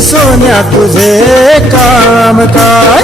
सोन्या तुझे काम काय?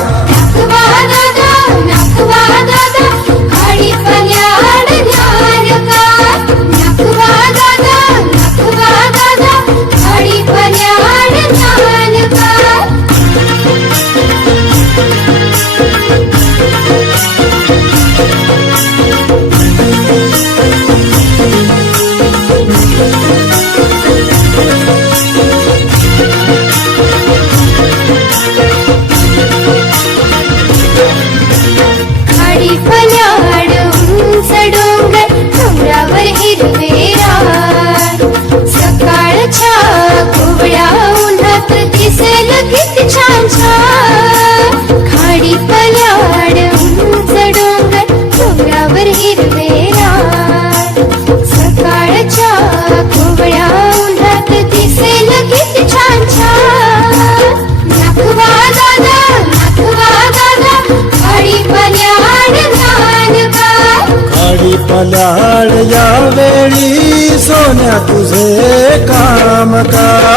मल्याळ या यावेळी सोन्या तुझे काम का?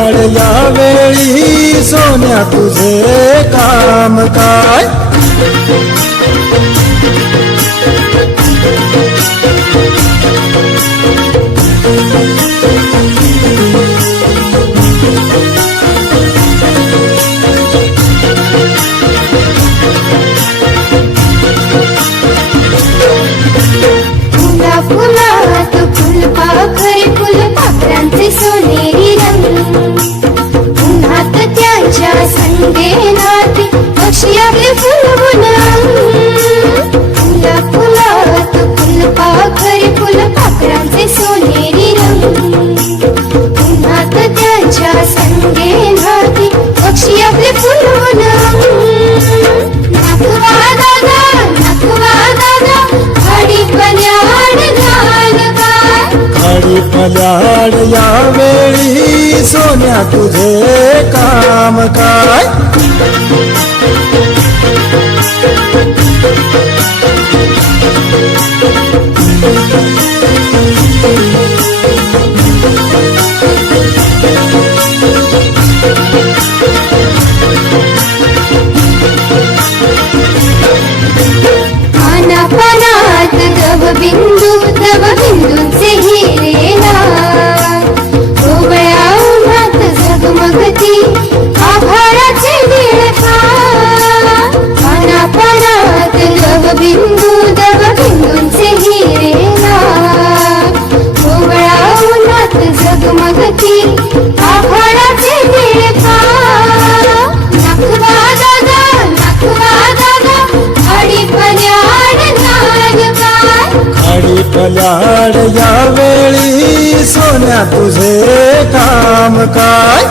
फल्याड यावेळी सोन्या तुझे काम काय? फुला फुल पाखरी फुल पाखरांचे नाती पक्षी आपले फुलवून फुला फुलात फुलपाखरे फुलपाखरांचे सोनेरी रंग. उन्हात त्यांच्या संगे नाती पक्षी आपले फुलवून नखवा दादा दादा पल्याड का यावेळी सोन्या तुझे काम का पानात दव बिंदू दव बिंदूचे हिरेला गोबळ्या उन्हात झगमगती आभाळाचे निळखा पाना पानात दव बिंदू दव बिंदूचे हिरेला गोबळ्या उन्हात झगमगती कल्याण या यावेळी सोन्या तुझे काम काय?